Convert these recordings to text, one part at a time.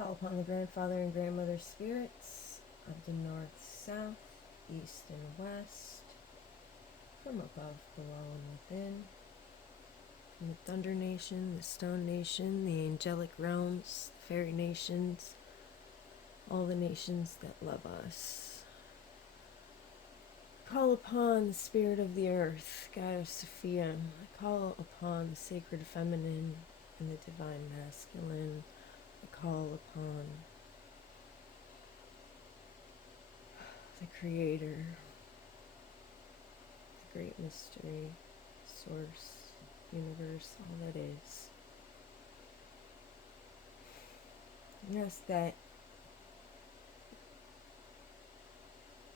Call upon the grandfather and grandmother spirits of the north, south, east, and west, from above, below, and within, from the Thunder Nation, the Stone Nation, the angelic realms, the fairy nations, all the nations that love us. Call upon the spirit of the earth, Gaia Sophia. I call upon the sacred feminine and the divine masculine. I call upon the creator, the great mystery, source, universe, all that is. Yes, that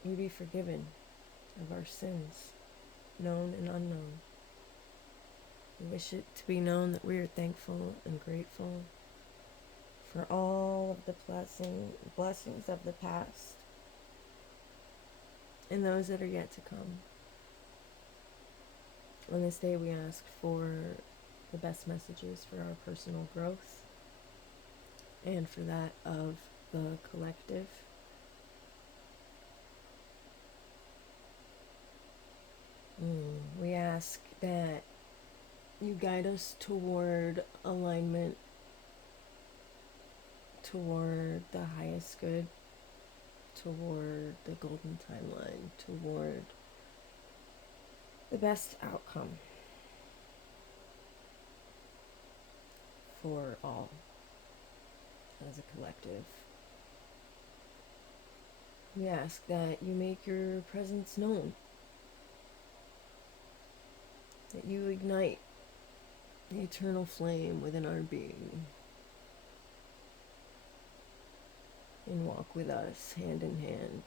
you be forgiven of our sins, known and unknown. We wish it to be known that we are thankful and grateful for all of the blessings of the past and those that are yet to come. On this day, we ask for the best messages for our personal growth and for that of the collective. We ask that you guide us toward alignment, toward the highest good, toward the golden timeline, toward the best outcome for all as a collective. We ask that you make your presence known, that you ignite the eternal flame within our being and walk with us hand in hand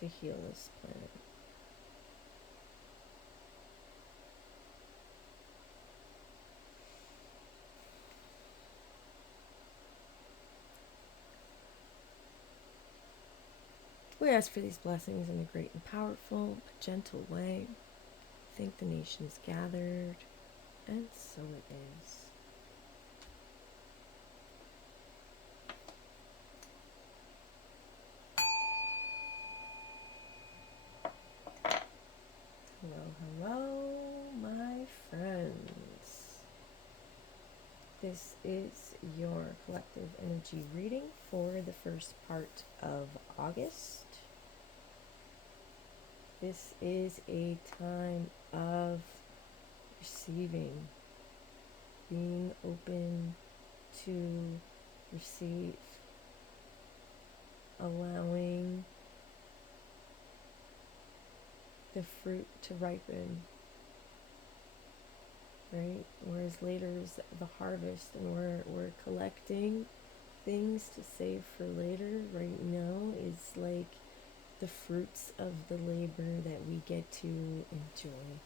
to heal this planet. We ask for these blessings in a great and powerful, but gentle way. Thank the nations gathered, and so it is. Hello, hello, my friends. This is your collective energy reading for the first part of August. This is a time of receiving, being open to receive, allowing the fruit to ripen, right? Whereas later is the harvest, and we're collecting things to save for later. Right now is like the fruits of the labor that we get to enjoy.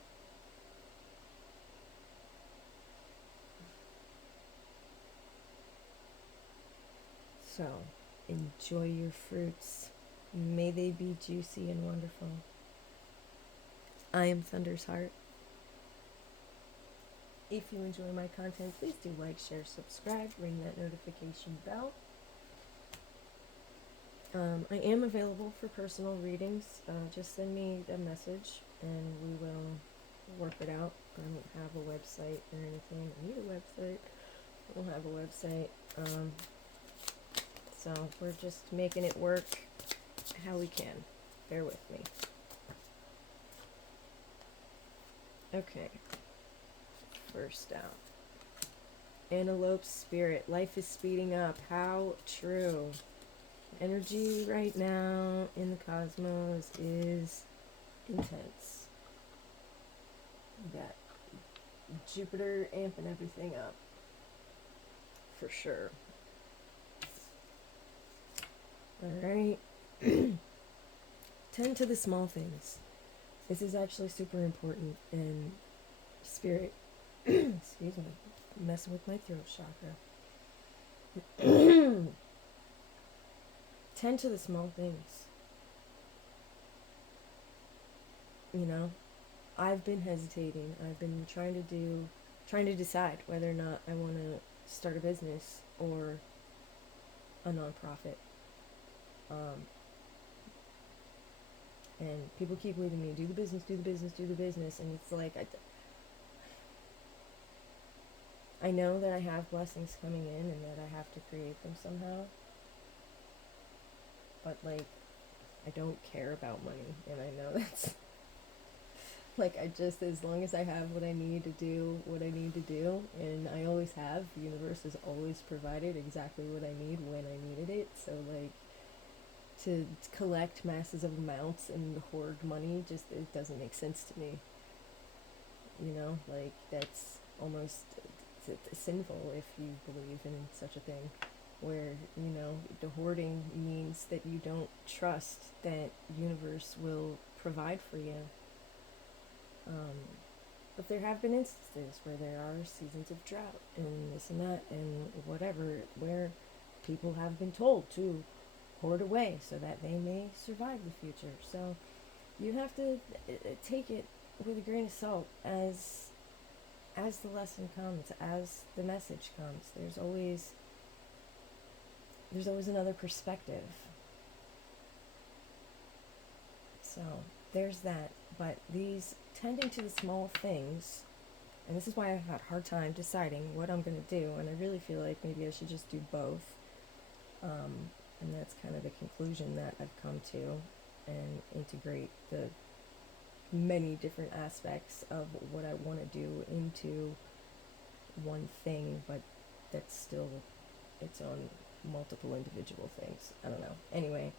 So, enjoy your fruits. May they be juicy and wonderful. I am Thunder's Heart. If you enjoy my content, please do like, share, subscribe, ring that notification bell. I am available for personal readings. Just send me a message and we will work it out. I don't have a website or anything. I need a website. I don't have a website. So we're just making it work how we can. Bear with me. Okay. First out. Antelope spirit. Life is speeding up. How true. Energy right now in the cosmos is intense. We got Jupiter amping everything up. For sure. Alright. Tend to the small things. This is actually super important, and spirit, excuse me, I'm messing with my throat chakra. Tend to the small things. You know, I've been hesitating. I've been trying to decide whether or not I want to start a business or a nonprofit. Um, and people keep leading me, do the business, do the business, do the business. And it's like, I know that I have blessings coming in and that I have to create them somehow. But, like, I don't care about money. And I know that's, like, I just, as long as I have what I need to do what I need to do, and I always have, the universe has always provided exactly what I need when I needed it. So, like, to collect massive amounts and hoard money, just, it doesn't make sense to me. You know, like, that's almost sinful if you believe in such a thing. Where, you know, the hoarding means that you don't trust that universe will provide for you. But there have been instances where there are seasons of drought and this and that and whatever, where people have been told to hoard away so that they may survive the future. So you have to take it with a grain of salt as the lesson comes, as the message comes. There's always another perspective. So there's that. But these tending to the small things, and this is why I've had a hard time deciding what I'm going to do, and I really feel like maybe I should just do both. And that's kind of the conclusion that I've come to, and integrate the many different aspects of what I want to do into one thing, but that's still its own multiple individual things. I don't know. Anyway,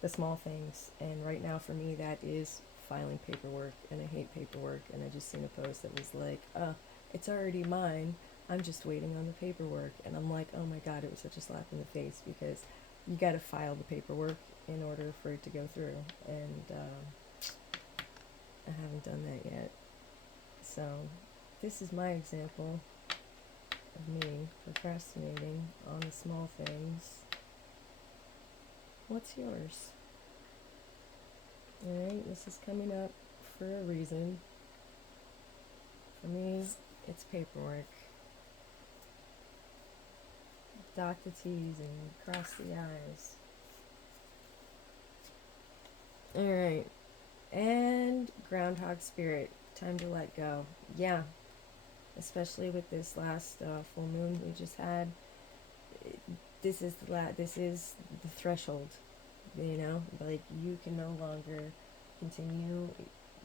the small things, and right now for me that is filing paperwork, and I hate paperwork, and I just seen a post that was like, it's already mine, I'm just waiting on the paperwork. And I'm like, oh my god, it was such a slap in the face, because you gotta file the paperwork in order for it to go through, and I haven't done that yet. So this is my example of me procrastinating on the small things. What's yours? Alright, this is coming up for a reason. For me, it's paperwork. Dot the T's and cross the I's. Alright, and Groundhog Spirit. Time to let go. Yeah, especially with this last full moon we just had. This is the threshold. You know, like, you can no longer continue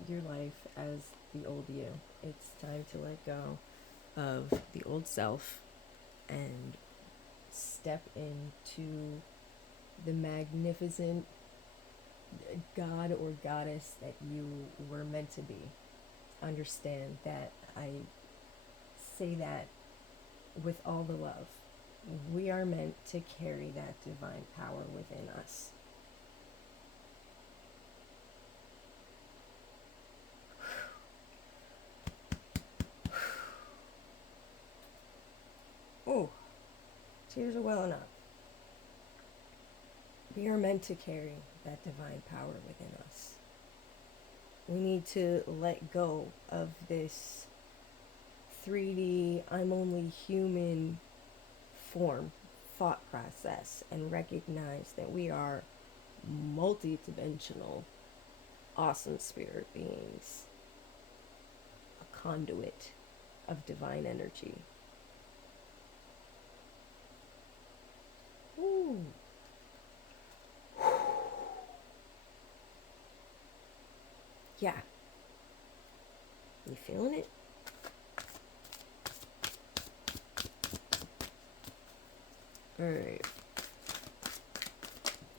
your life as the old you. It's time to let go of the old self and step into the magnificent god or goddess that you were meant to be. Understand that I say that with all the love. We are meant to carry that divine power within us. Oh, tears are welling up. We are meant to carry that divine power within us. We need to let go of this 3D, I'm only human form thought process, and recognize that we are multi-dimensional, awesome spirit beings, a conduit of divine energy. Ooh. Yeah. You feeling it? Alright.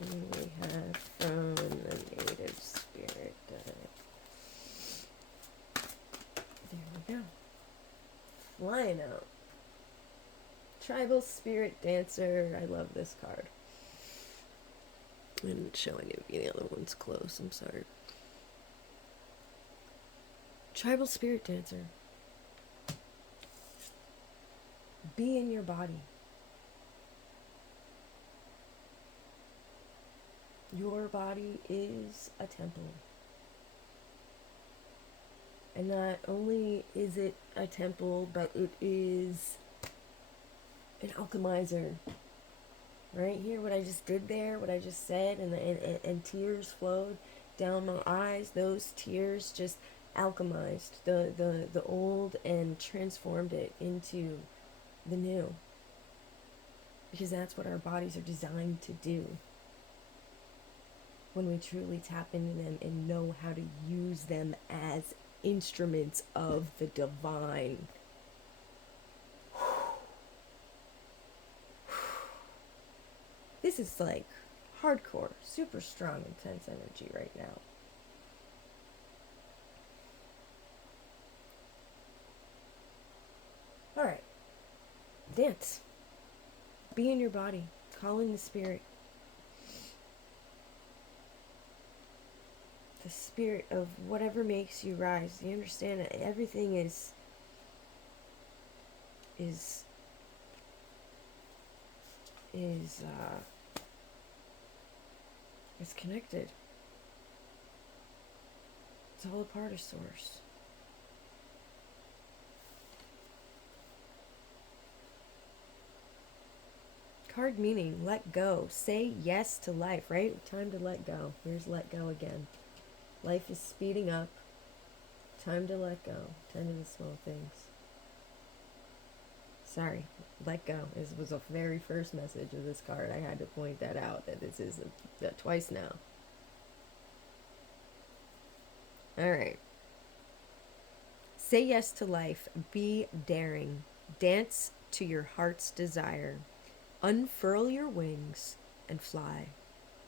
And we have from the native spirit. There we go. Flying out. Tribal Spirit Dancer. I love this card. I didn't show any of the other ones close. I'm sorry. Tribal Spirit Dancer. Be in your body. Your body is a temple. And not only is it a temple, but it is an alchemizer. Right here, what I just did there, what I just said, and tears flowed down my eyes. Those tears just alchemized the old and transformed it into the new. Because that's what our bodies are designed to do. When we truly tap into them and know how to use them as instruments of the divine. This is like hardcore, super strong, intense energy right now. Alright. Dance. Be in your body. Call in the spirit. The spirit of whatever makes you rise. You understand that everything is connected. It's all a part of source. Card meaning, let go. Say yes to life, right? Time to let go. Here's let go again. Life is speeding up. Time to let go. Tend to the small things. Sorry, let go. This was the very first message of this card. I had to point that out, that this is twice now. Alright. Say yes to life. Be daring. Dance to your heart's desire. Unfurl your wings and fly.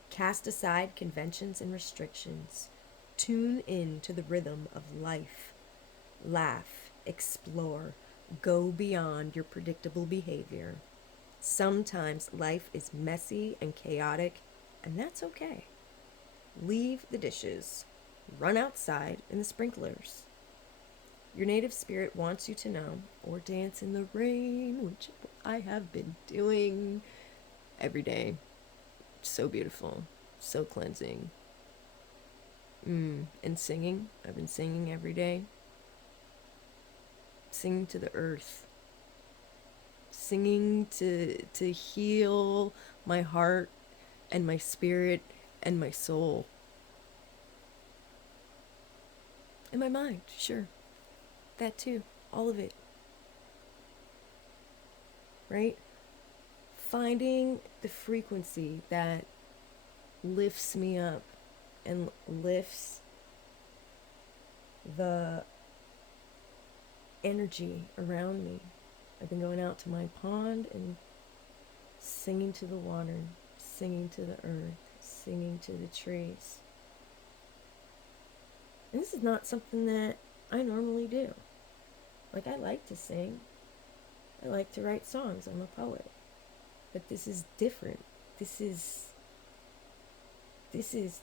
Cast aside conventions and restrictions. Tune in to the rhythm of life. Laugh. Explore. Go beyond your predictable behavior. Sometimes life is messy and chaotic, and that's okay. Leave the dishes. Run outside in the sprinklers. Your native spirit wants you to know, or dance in the rain, which I have been doing every day. So beautiful, so cleansing. And singing. I've been singing every day. Singing to the earth. Singing to heal my heart and my spirit and my soul. And my mind, sure. That too. All of it. Right? Finding the frequency that lifts me up and lifts the energy around me. I've been going out to my pond and singing to the water, singing to the earth, singing to the trees. And this is not something that I normally do. Like, I like to sing. I like to write songs. I'm a poet. But this is different. This is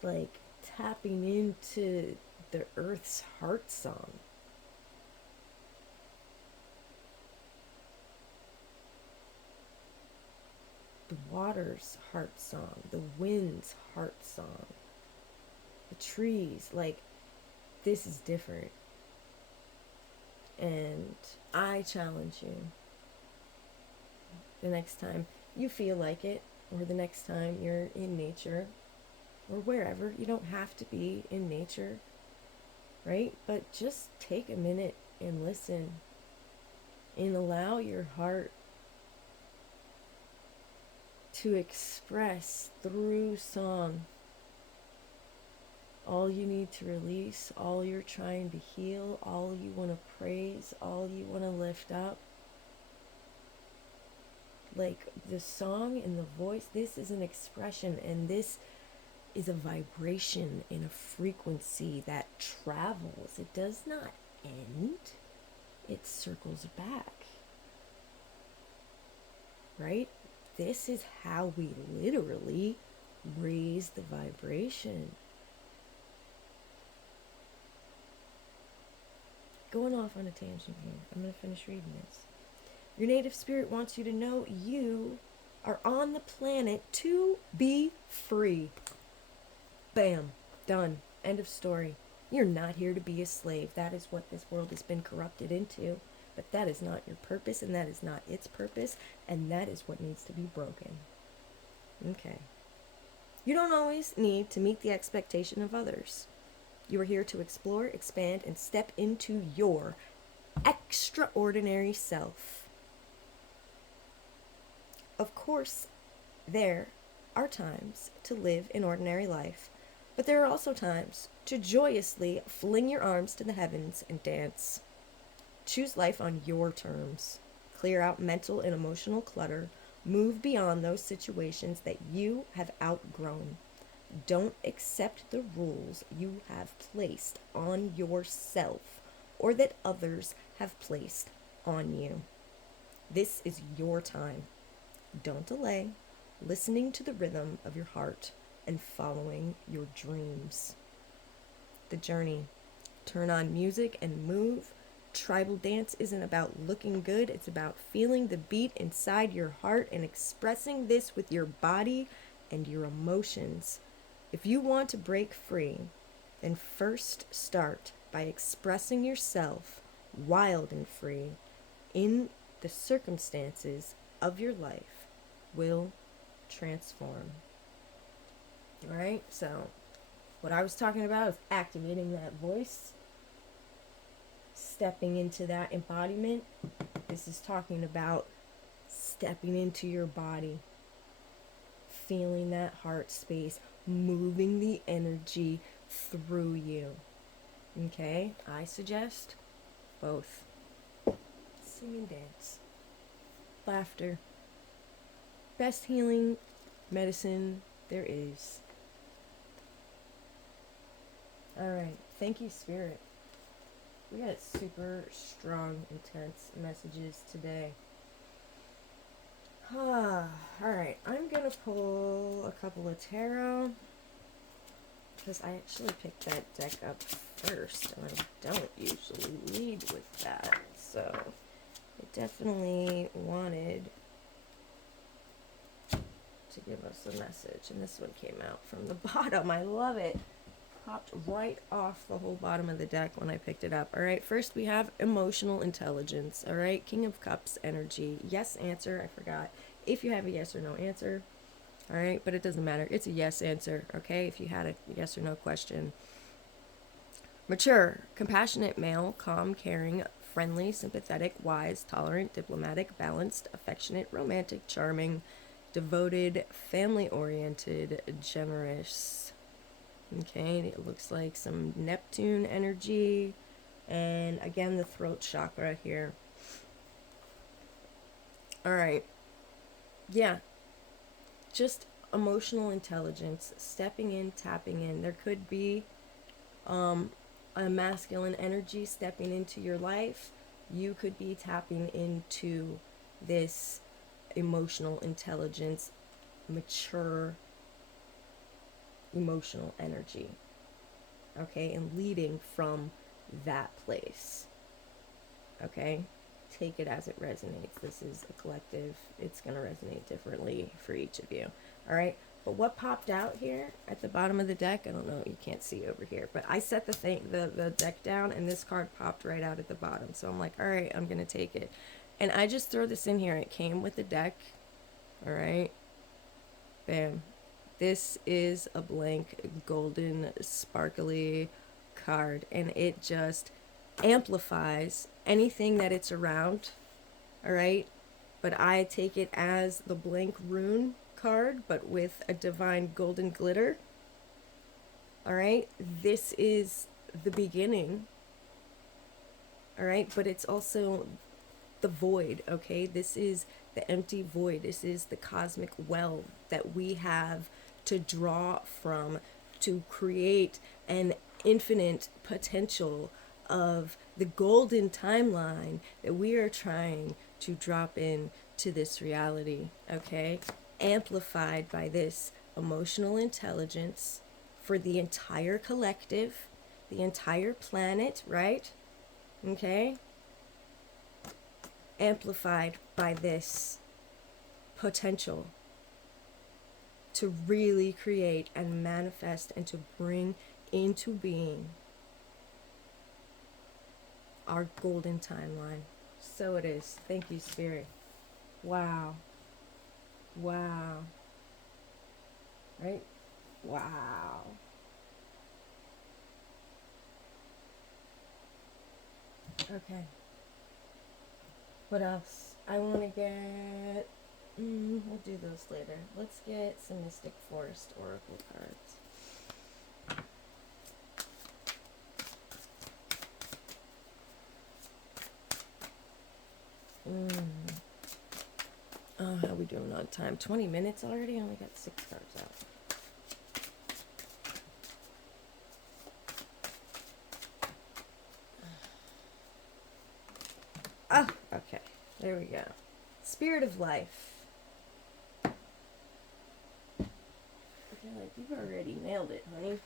like tapping into the earth's heart song. The water's heart song, the wind's heart song, the trees, like, this is different. And I challenge you, the next time you feel like it, or the next time you're in nature, or wherever, you don't have to be in nature, right? But just take a minute and listen, and allow your heart to express through song all you need to release, all you're trying to heal, all you want to praise, all you want to lift up. Like, the song and the voice, this is an expression, and this is a vibration in a frequency that travels. It does not end. It circles back. Right? This is how we literally raise the vibration. Going off on a tangent here. I'm going to finish reading this. Your native spirit wants you to know you are on the planet to be free. Bam. Done. End of story. You're not here to be a slave. That is what this world has been corrupted into. but that is not your purpose, and that is not its purpose, and that is what needs to be broken. Okay. You don't always need to meet the expectation of others. You are here to explore, expand, and step into your extraordinary self. Of course, there are times to live an ordinary life, but there are also times to joyously fling your arms to the heavens and dance. Choose life on your terms. Clear out mental and emotional clutter. Move beyond those situations that you have outgrown. Don't accept the rules you have placed on yourself or that others have placed on you. This is your time. Don't delay, listening to the rhythm of your heart and following your dreams. The journey. Turn on music and move. Tribal dance isn't about looking good, it's about feeling the beat inside your heart and expressing this with your body and your emotions. If you want to break free, then first start by expressing yourself wild and free in the circumstances of your life will transform. Alright, so what I was talking about is activating that voice, stepping into that embodiment. This is talking about stepping into your body, feeling that heart space, moving the energy through you. Okay? I suggest both. Sing and dance. Laughter. Best healing medicine there is. Alright. Thank you, Spirit. We got super strong, intense messages today. Alright, I'm gonna pull a couple of tarot because I actually picked that deck up first and I don't usually lead with that, so I definitely wanted to give us a message, and this one came out from the bottom. I love it. Popped right off the whole bottom of the deck when I picked it up. Alright, first we have emotional intelligence. Alright, King of Cups energy. Yes answer, I forgot. If you have a yes or no answer, alright, but it doesn't matter. It's a yes answer, okay, if you had a yes or no question. Mature, compassionate male, calm, caring, friendly, sympathetic, wise, tolerant, diplomatic, balanced, affectionate, romantic, charming, devoted, family-oriented, generous. Okay, it looks like some Neptune energy. And again, the throat chakra here. Alright. Yeah. Just emotional intelligence. Stepping in, tapping in. There could be a masculine energy stepping into your life. You could be tapping into this emotional intelligence, mature emotional energy, okay, and leading from that place, okay. Take it as it resonates. This is a collective. It's going to resonate differently for each of you, all right. But what popped out here at the bottom of the deck, I don't know, you can't see over here, but I set the deck down and this card popped right out at the bottom, so I'm like, all right, I'm going to take it, and I just throw this in here. It came with the deck, all right. Bam. This is a blank golden sparkly card, and it just amplifies anything that it's around, all right? But I take it as the blank rune card, but with a divine golden glitter, all right? This is the beginning, all right? But it's also the void, okay? This is the empty void. This is the cosmic well that we have to draw from to create an infinite potential of the golden timeline that we are trying to drop in to this reality, okay? Amplified by this emotional intelligence for the entire collective, the entire planet, right? Okay? Amplified by this potential to really create and manifest and to bring into being our golden timeline. So it is. Thank you, Spirit. Wow. Wow. Right? Wow. Okay. What else? I want to get... we'll do those later. Let's get some Mystic Forest Oracle cards. How are we doing on time? 20 minutes already? I only got 6 cards out. Okay. There we go. Spirit of Life. I feel like you've already nailed it, honey.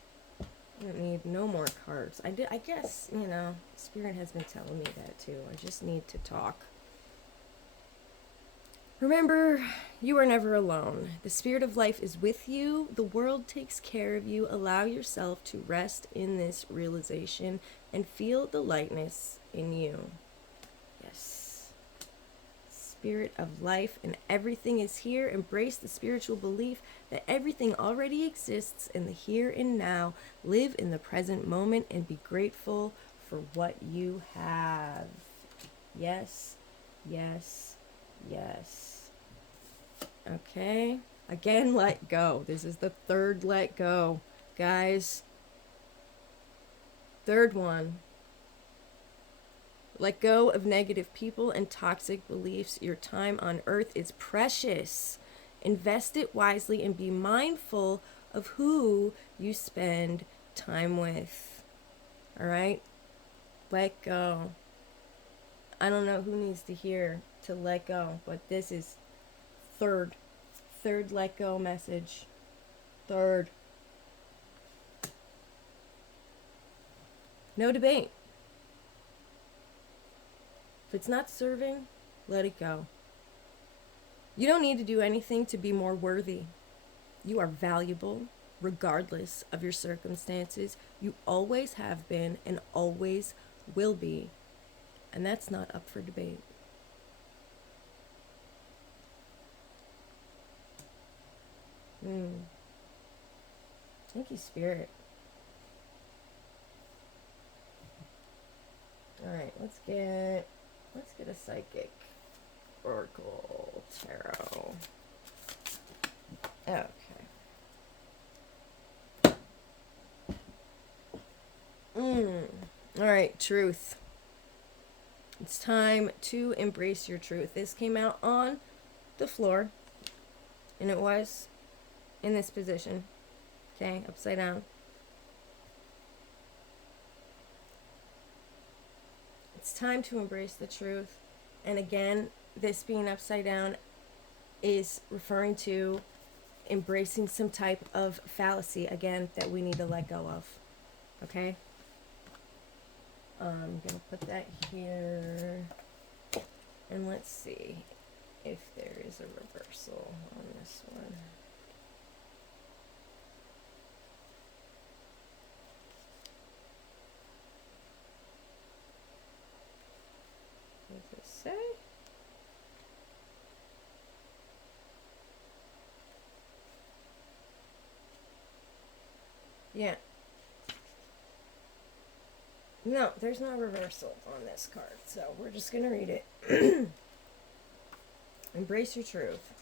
I don't need no more cards. I guess, Spirit has been telling me that too. I just need to talk. Remember, you are never alone. The Spirit of Life is with you. The world takes care of you. Allow yourself to rest in this realization and feel the lightness in you. Yes. Spirit of Life, and everything is here. Embrace the spiritual belief that everything already exists in the here and now. Live in the present moment and be grateful for what you have. Yes, yes, yes. Okay. Again, let go. This is the third let go, guys. Third one. Let go of negative people and toxic beliefs. Your time on earth is precious. Invest it wisely and be mindful of who you spend time with. All right? Let go. I don't know who needs to hear to let go, but this is third let go message. Third. No debate. If it's not serving, let it go. You don't need to do anything to be more worthy. You are valuable regardless of your circumstances. You always have been and always will be. And that's not up for debate. Thank you, Spirit. Alright, let's get a psychic oracle tarot. Okay. Alright, truth. It's time to embrace your truth. This came out on the floor, and it was in this position. Okay, upside down. It's time to embrace the truth. And again, this being upside down is referring to embracing some type of fallacy, again, that we need to let go of. Okay? I'm going to put that here. And let's see if there is a reversal on this one. What does it say? Yeah. No, there's no reversal on this card, so we're just going to read it. Embrace your truth.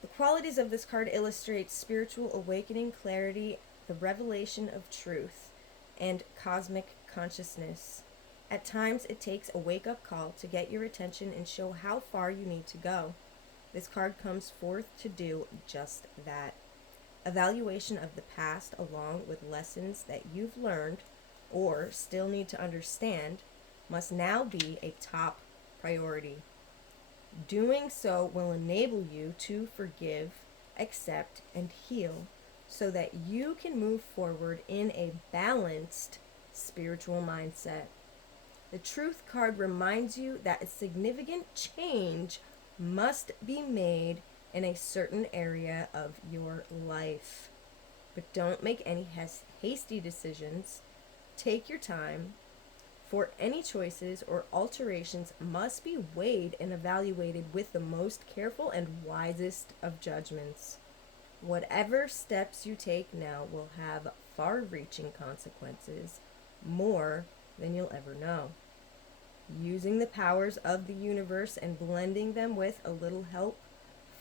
The qualities of this card illustrate spiritual awakening, clarity, the revelation of truth, and cosmic consciousness. At times, it takes a wake-up call to get your attention and show how far you need to go. This card comes forth to do just that. Evaluation of the past along with lessons that you've learned or still need to understand must now be a top priority. Doing so will enable you to forgive, accept, and heal so that you can move forward in a balanced spiritual mindset. The Truth card reminds you that a significant change must be made in a certain area of your life. But don't make any hasty decisions. Take your time, Therefore, any choices or alterations must be weighed and evaluated with the most careful and wisest of judgments. Whatever steps you take now will have far-reaching consequences, more than you'll ever know. Using the powers of the universe and blending them with a little help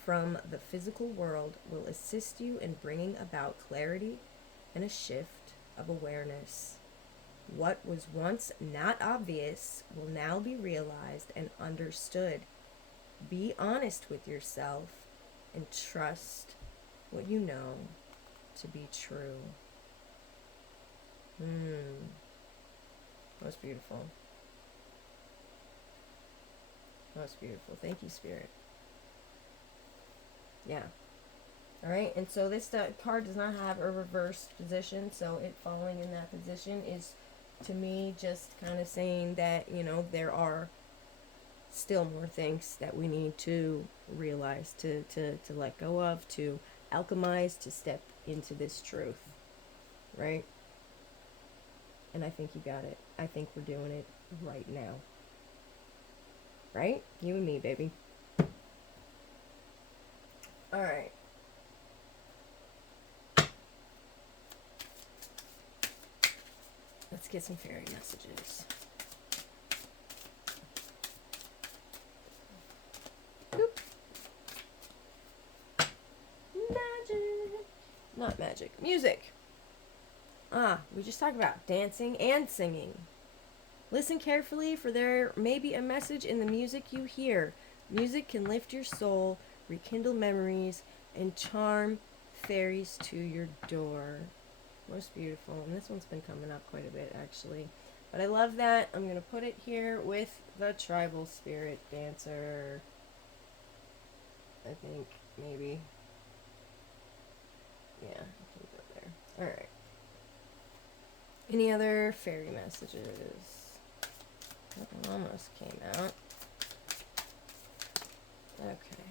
from the physical world will assist you in bringing about clarity and a shift of awareness. What was once not obvious will now be realized and understood. Be honest with yourself and trust what you know to be true. Most beautiful. Most beautiful. Thank you, Spirit. Yeah. All right. And so this card does not have a reversed position. So it falling in that position is, to me, just kind of saying that, you know, there are still more things that we need to realize, to let go of, to alchemize, to step into this truth. Right? And I think you got it. I think we're doing it right now. Right? You and me, baby. All right. Let's get some fairy messages. Boop. Magic. Not magic. Music. We just talked about dancing and singing. Listen carefully, for there may be a message in the music you hear. Music can lift your soul, rekindle memories, and charm fairies to your door. Most beautiful. And this one's been coming up quite a bit, actually. But I love that. I'm going to put it here with the tribal spirit dancer. I think, maybe. Yeah, I can go there. Alright. Any other fairy messages? That one almost came out. Okay.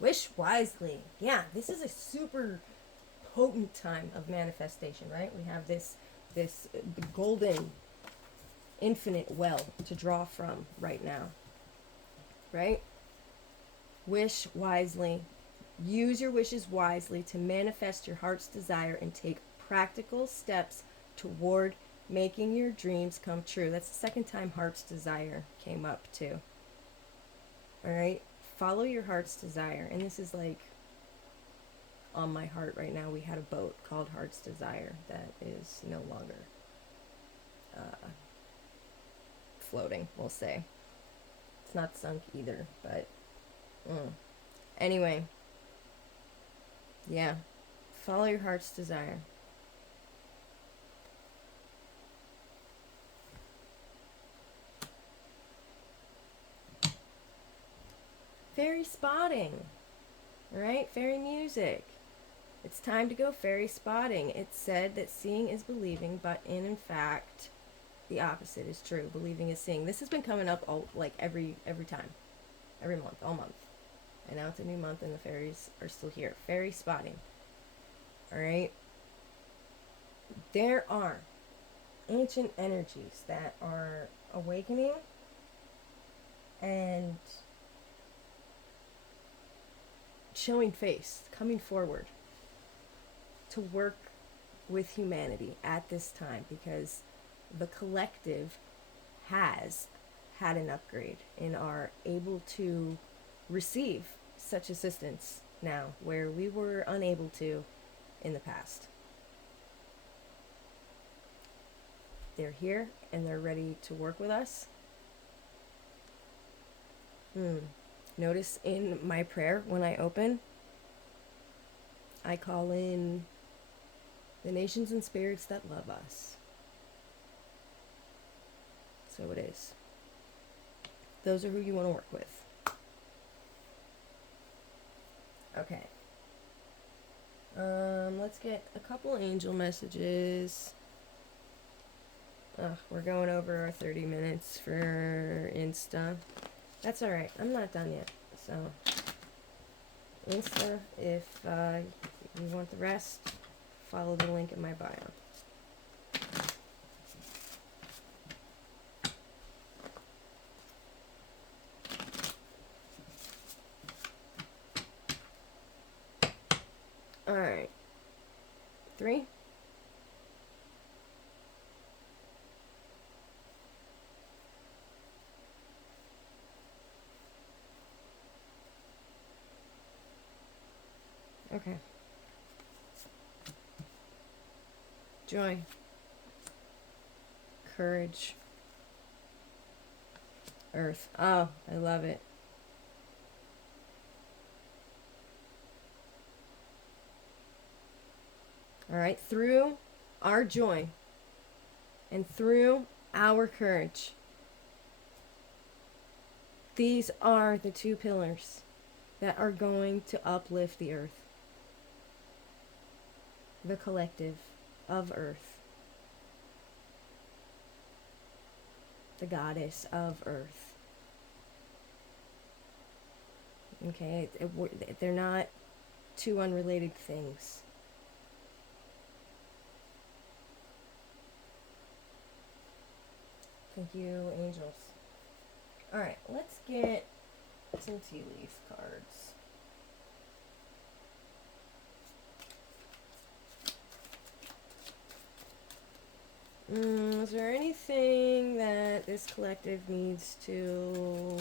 Wish wisely. Yeah, this is a super potent time of manifestation, right? We have this golden, infinite well to draw from right now. Right? Wish wisely. Use your wishes wisely to manifest your heart's desire and take practical steps toward making your dreams come true. That's the second time heart's desire came up too. All right? Follow your heart's desire. And this is like on my heart right now. We had a boat called Heart's Desire that is no longer floating, we'll say. It's not sunk either, but anyway. Yeah. Follow your heart's desire. Fairy spotting. Alright? Fairy music. It's time to go fairy spotting. It's said that seeing is believing, but in fact, the opposite is true. Believing is seeing. This has been coming up every time. Every month. All month. And now it's a new month and the fairies are still here. Fairy spotting. Alright? There are ancient energies that are awakening and showing face, coming forward to work with humanity at this time, because the collective has had an upgrade and are able to receive such assistance now where we were unable to in the past. They're here and they're ready to work with us. Notice in my prayer when I open, I call in the nations and spirits that love us. So it is. Those are who you want to work with. Okay. Let's get a couple angel messages. We're going over our 30 minutes for Insta. That's alright. I'm not done yet. So, Insta, if you want the rest, follow the link in my bio. All right. 3. Okay. Joy. Courage. Earth. Oh, I love it. All right. Through our joy and through our courage. These are the 2 pillars that are going to uplift the earth. The collective of earth. The goddess of earth. Okay, they're not 2 unrelated things. Thank you, angels. All right, let's get some tea leaf cards. Is there anything that this collective needs to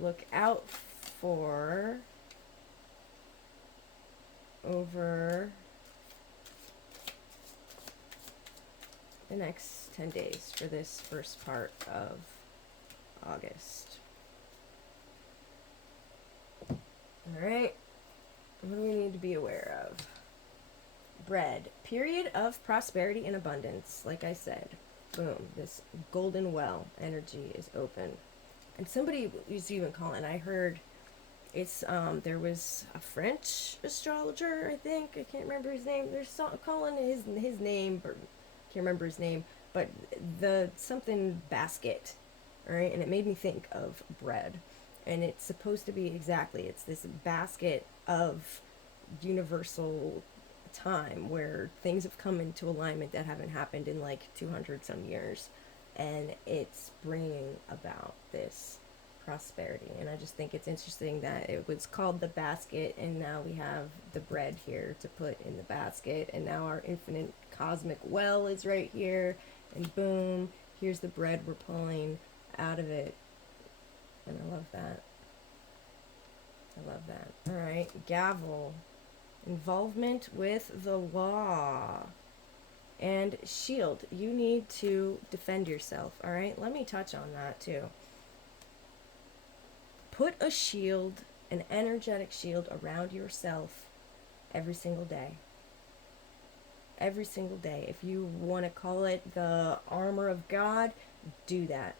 look out for over the next 10 days for this first part of August? All right. What do we need to be aware of? Bread. Period of prosperity and abundance. Like I said, boom, this golden well energy is open. And somebody was even calling, I heard it's, there was a French astrologer, I think, I can't remember his name. They're calling his name, but can't remember his name, but the something basket, all right? And it made me think of bread. And it's supposed to be exactly, it's this basket of universal time where things have come into alignment that haven't happened in like 200 some years, and it's bringing about this prosperity. And I just think it's interesting that it was called the basket, and now we have the bread here to put in the basket, and now our infinite cosmic well is right here, and boom, here's the bread we're pulling out of it. And I love that. I love that. All right, gavel. Involvement with the law. And shield. You need to defend yourself. All right, let me touch on that too. Put a shield, an energetic shield around yourself every single day. Every single day. If you want to call it the armor of God, do that.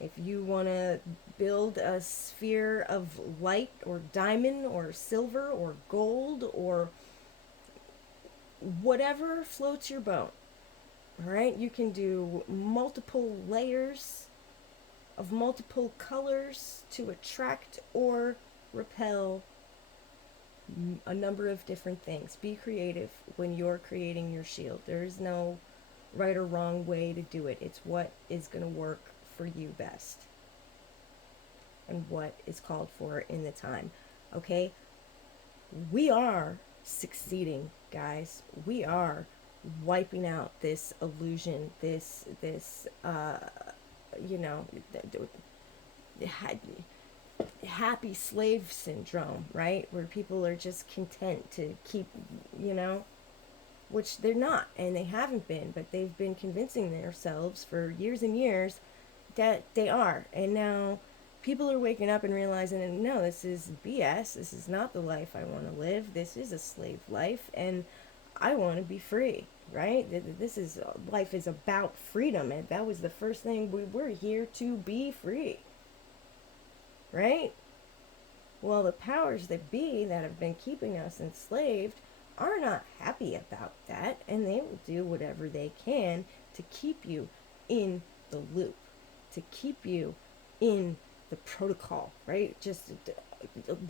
If you want to build a sphere of light or diamond or silver or gold or whatever floats your boat, all right? You can do multiple layers of multiple colors to attract or repel a number of different things. Be creative when you're creating your shield. There is no right or wrong way to do it. It's what is going to work for you best and what is called for in the time. Okay, we are succeeding, guys. We are wiping out this illusion, this you know, happy slave syndrome, right, where people are just content to keep, you know, which they're not, and they haven't been, but they've been convincing themselves for years and years that they are. And now people are waking up and realizing that no, this is BS. This is not the life I want to live. This is a slave life, and I want to be free, right? This is, life is about freedom, and that was the first thing. We're here to be free, right? Well, the powers that be that have been keeping us enslaved are not happy about that, and they will do whatever they can to keep you in the loop, to keep you in the protocol, right? Just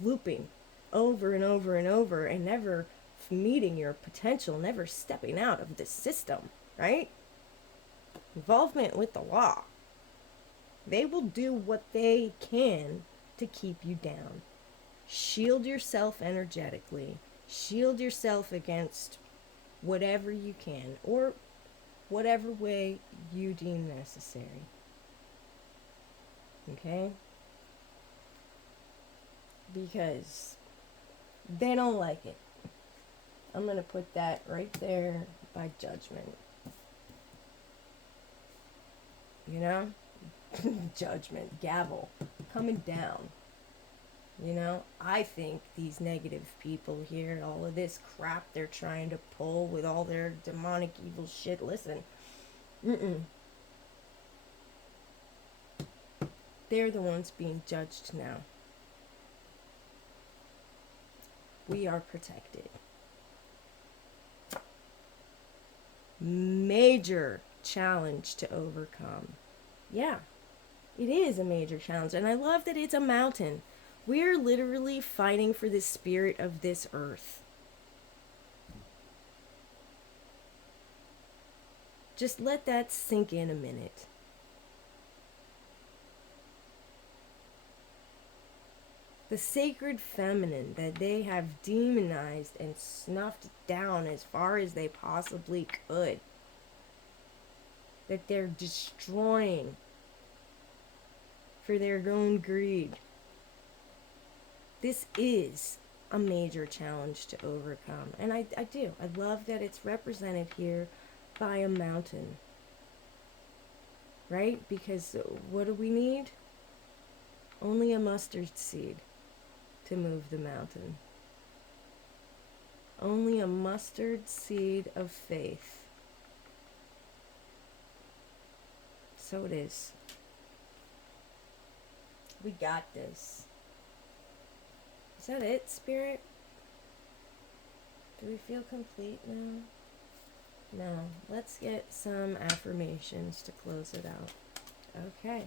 looping over and over and over, and never meeting your potential, never stepping out of the system, right? Involvement with the law. They will do what they can to keep you down. Shield yourself energetically. Shield yourself against whatever you can, or whatever way you deem necessary. Okay? Because they don't like it. I'm going to put that right there by judgment. You know? Judgment, gavel, coming down. You know, I think these negative people here, all of this crap they're trying to pull with all their demonic evil shit, listen, they're the ones being judged now. We are protected. Major challenge to overcome. Yeah, it is a major challenge, and I love that it's a mountain. We're literally fighting for the spirit of this earth. Just let that sink in a minute. The sacred feminine that they have demonized and snuffed down as far as they possibly could, that they're destroying for their own greed. This is a major challenge to overcome. And I do. I love that it's represented here by a mountain. Right? Because what do we need? Only a mustard seed to move the mountain. Only a mustard seed of faith. So it is. We got this. Is that it, Spirit? Do we feel complete now? No. Let's get some affirmations to close it out. Okay.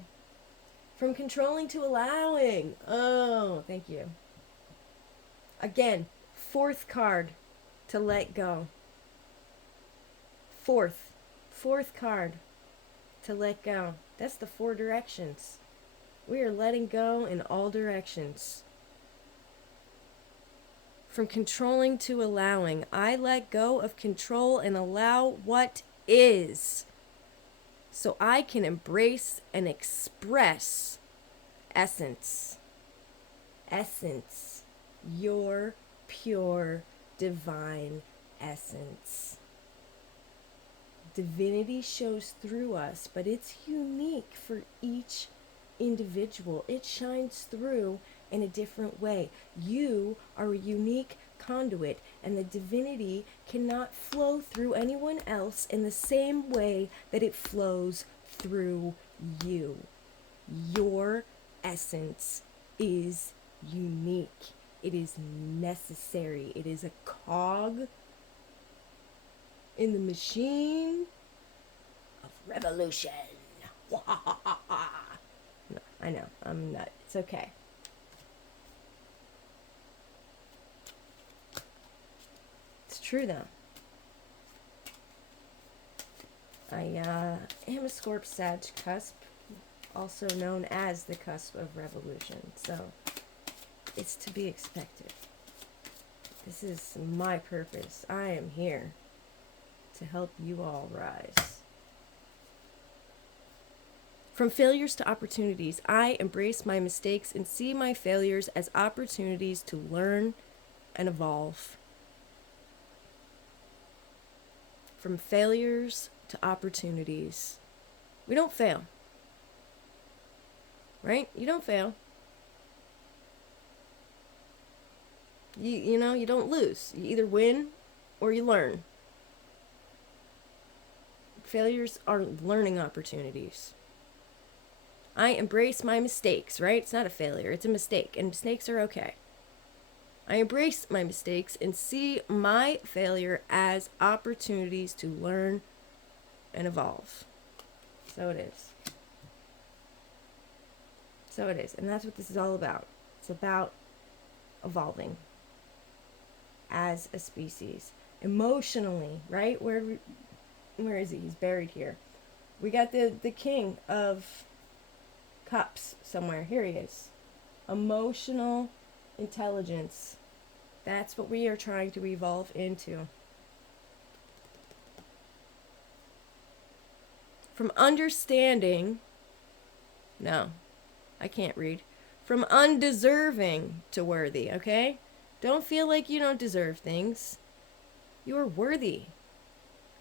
From controlling to allowing. Oh, thank you. Again, fourth card to let go. Fourth card to let go. That's the 4 directions. We are letting go in all directions. From controlling to allowing. I let go of control and allow what is, so I can embrace and express essence. Essence. Your pure divine essence. Divinity shows through us, but it's unique for each individual. It shines through in a different way. You are a unique conduit, and the divinity cannot flow through anyone else in the same way that it flows through you. Your essence is unique. It is necessary. It is a cog in the machine of revolution. No, I know, I'm nuts. It's okay. It's true though. I am a Scorp Sag cusp, also known as the cusp of revolution, so it's to be expected. This is my purpose. I am here to help you all rise. From failures to opportunities, I embrace my mistakes and see my failures as opportunities to learn and evolve. From failures to opportunities. We don't fail. Right? You don't fail. You know, you don't lose. You either win or you learn. Failures are learning opportunities. I embrace my mistakes, right? It's not a failure, it's a mistake, and mistakes are okay. I embrace my mistakes and see my failure as opportunities to learn and evolve. So it is. So it is. And that's what this is all about. It's about evolving as a species. Emotionally, right? Where is he? He's buried here. We got the king of cups somewhere. Here he is. Emotional intelligence. That's what we are trying to evolve into. From understanding, no, I can't read. From undeserving to worthy, okay? Don't feel like you don't deserve things. You are worthy.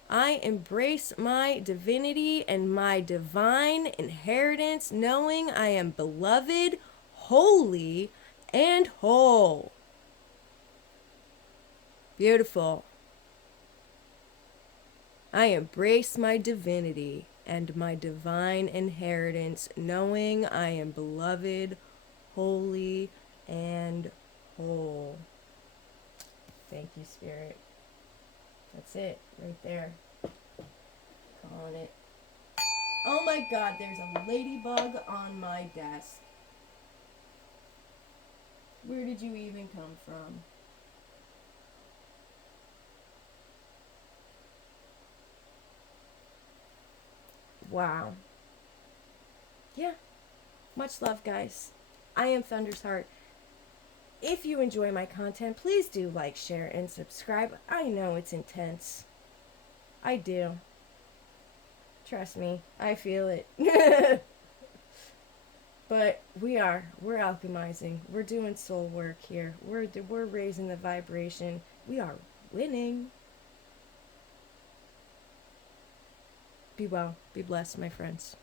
I embrace my divinity and my divine inheritance, knowing I am beloved, holy, and whole. Beautiful. I embrace my divinity and my divine inheritance, knowing I am beloved, holy, and whole. Thank you, Spirit. That's it, right there. Calling it. Oh my God, there's a ladybug on my desk. Where did you even come from? Wow. Yeah. Much love, guys. I am Thunder's Heart. If you enjoy my content, please do like, share, and subscribe. I know it's intense. I do. Trust me, I feel it. But we're alchemizing. We're doing soul work here. We're raising the vibration. We are winning. Be well. Be blessed, my friends.